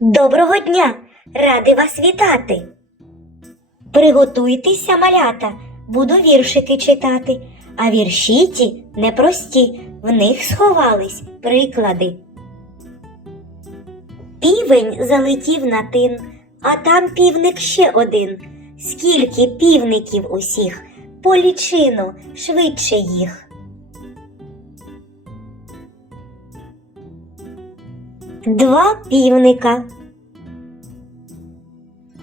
Доброго дня! Ради вас вітати. Приготуйтеся, малята, буду віршики читати, а вірші ті непрості, в них сховались приклади. Півень залетів на тин, а там півник ще один. Скільки півників усіх, полічино швидше їх. Два півника.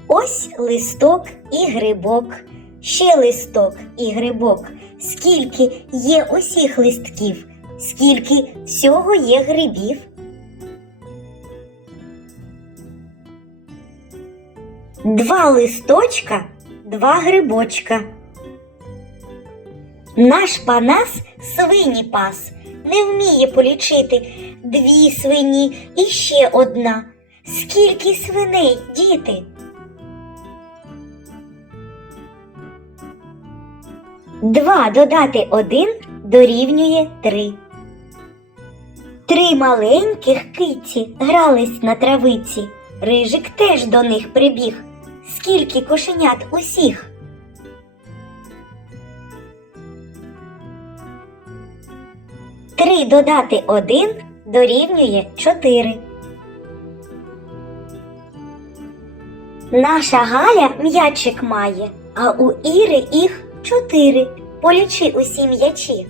Ось листок і грибок, ще листок і грибок. Скільки є усіх листків, скільки всього є грибів. Два листочка, два грибочка. Наш панас свині пас, не вміє полічити дві свині і ще одна. Скільки свиней, діти? Два додати один дорівнює три. Три маленьких киці грались на травиці. Рижик теж до них прибіг. Скільки кошенят усіх? Три додати один дорівнює чотири. Наша Галя м'ячик має, а у Іри їх чотири. Полічи усі м'ячі.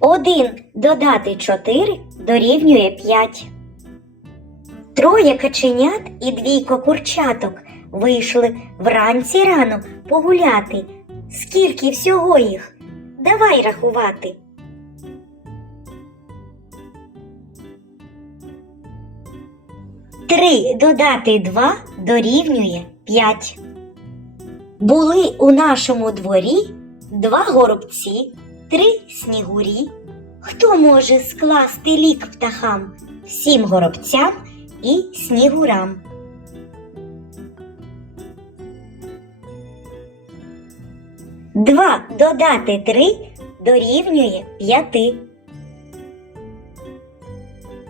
Один додати чотири дорівнює п'ять. Троє каченят і двійко курчаток вийшли вранці рано погуляти. Скільки всього їх? Давай рахувати. Три додати два дорівнює п'ять. Були у нашому дворі два горобці, три снігурі. Хто може скласти лік птахам, всім горобцям і снігурам? Два додати три дорівнює п'яти.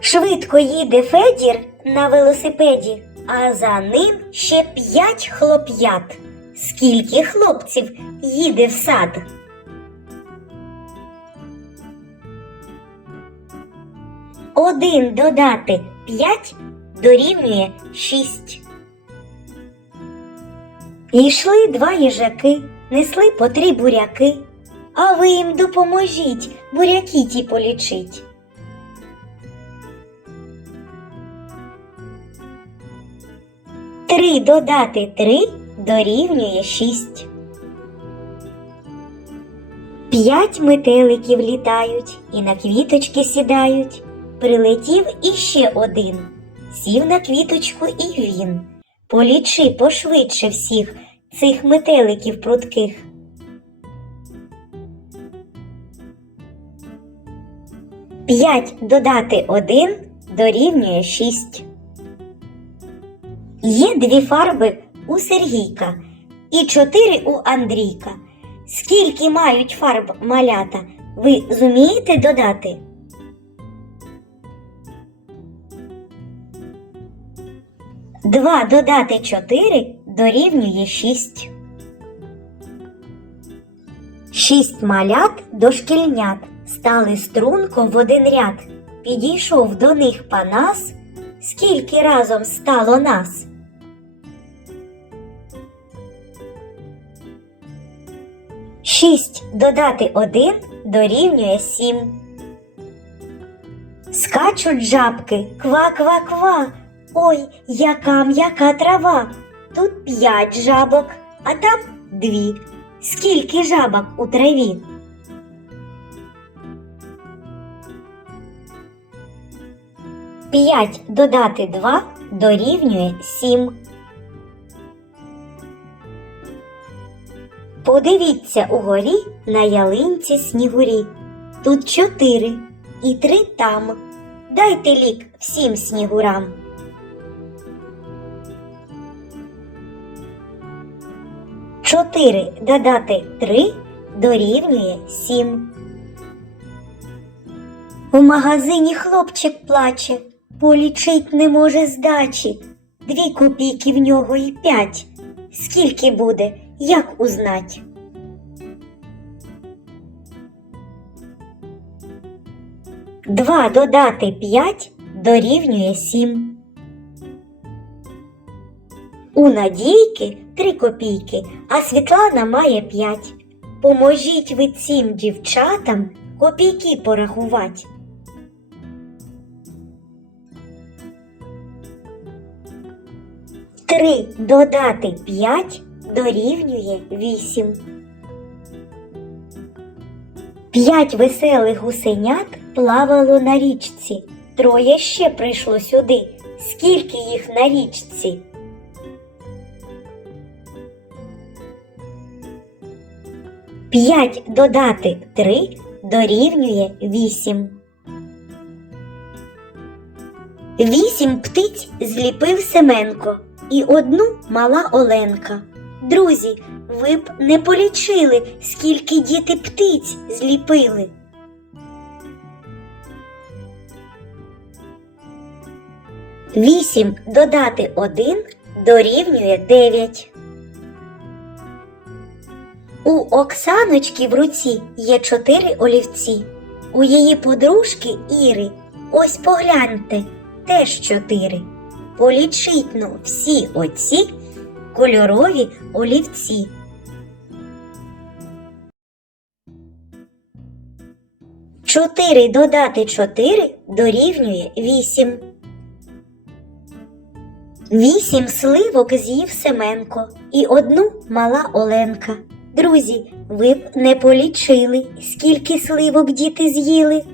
Швидко їде Федір на велосипеді, а за ним ще п'ять хлоп'ят. Скільки хлопців їде в сад? Один додати п'ять дорівнює шість. Йшли два їжаки, несли по три буряки. А ви їм допоможіть буряки ті полічить. Три додати три дорівнює шість. П'ять метеликів літають і на квіточки сідають. Прилетів іще один. Сів на квіточку і він. Полічи пошвидше всіх цих метеликів прудких. П'ять додати один дорівнює шість. Є дві фарби у Сергійка і чотири у Андрійка. Скільки мають фарб малята? Ви зумієте додати? Два додати чотири дорівнює шість. Шість малят дошкільнят стали струнком в один ряд. Підійшов до них панас. Скільки разом стало нас? Шість додати один дорівнює сім. Скачуть жабки, ква-ква-ква. Ой, яка м'яка трава. Тут п'ять жабок, а там дві. Скільки жабок у траві? П'ять додати два дорівнює сім. Подивіться угорі на ялинці снігурі. Тут чотири і три там. Дайте лік всім снігурам. Чотири додати три дорівнює сім. У магазині хлопчик плаче, полічить не може здачі. Дві копійки в нього і п'ять. Скільки буде, як узнать? Два додати п'ять дорівнює сім. У Надійки три копійки, а Світлана має п'ять. Поможіть ви цим дівчатам копійки порахувати. Три додати п'ять дорівнює вісім. П'ять веселих гусенят плавало на річці. Троє ще прийшло сюди. Скільки їх на річці? П'ять додати три дорівнює вісім. Вісім птиць зліпив Семенко і одну мала Оленка. Друзі, ви б не полічили, скільки діти птиць зліпили. Вісім додати один дорівнює дев'ять. У Оксаночки в руці є чотири олівці. У її подружки Іри, ось погляньте, теж чотири. Полічить ну всі оці кольорові олівці. Чотири додати чотири дорівнює вісім. Вісім сливок з'їв Семенко і одну мала Оленка. Друзі, ви б не полічили, скільки сливок діти з'їли.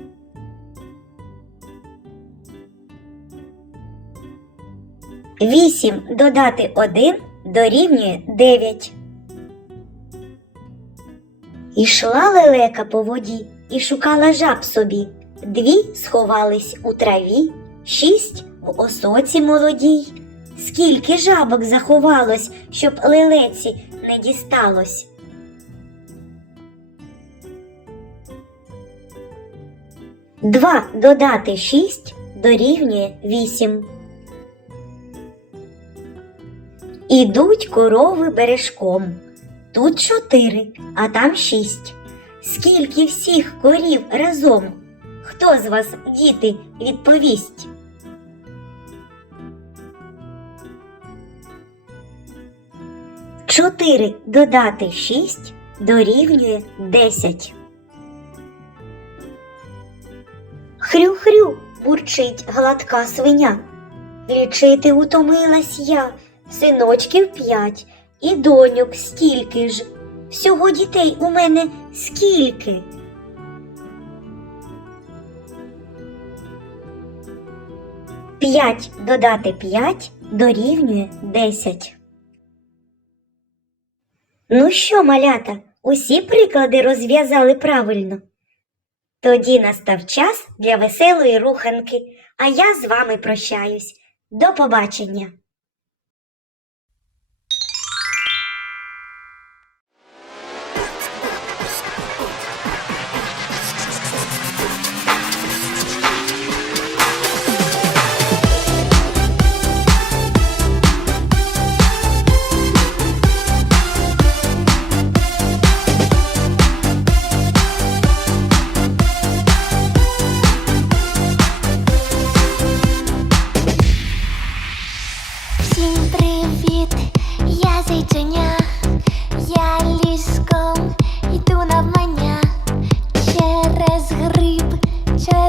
Вісім додати один дорівнює дев'ять. Ішла лелека по воді і шукала жаб собі. Дві сховались у траві, шість в осоці молодій. Скільки жабок заховалось, щоб лелеці не дісталось. Два додати шість дорівнює вісім. Ідуть корови бережком. Тут чотири, а там шість. Скільки всіх корів разом? Хто з вас, діти, відповість? Чотири додати шість дорівнює десять. Хрю-хрю бурчить гладка свиня. Лічити утомилась я, синочків п'ять і доньок стільки ж. Всього дітей у мене скільки? П'ять додати п'ять дорівнює десять. Ну що, малята, усі приклади розв'язали правильно? Тоді настав час для веселої руханки, а я з вами прощаюсь. До побачення!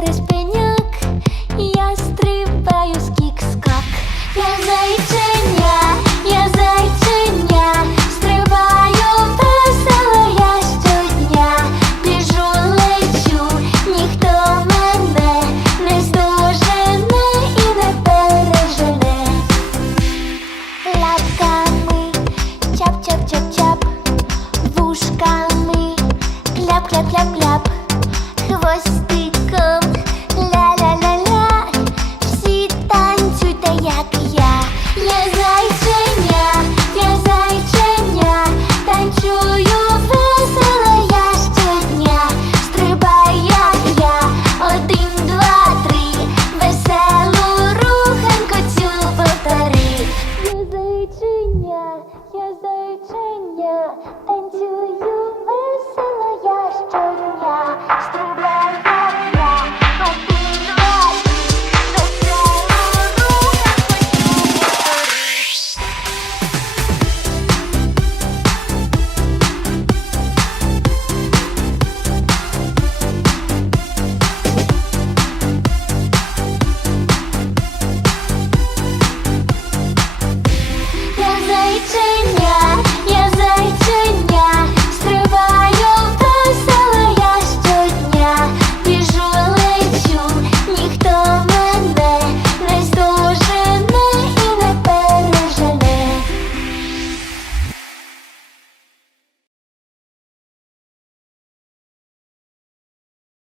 через пеняк, я стрибаю з кік-скак. Я зайченя, я зайченя, стрибаю весело я щодня, біжу, лечу, ніхто мене не здожене і не пережене.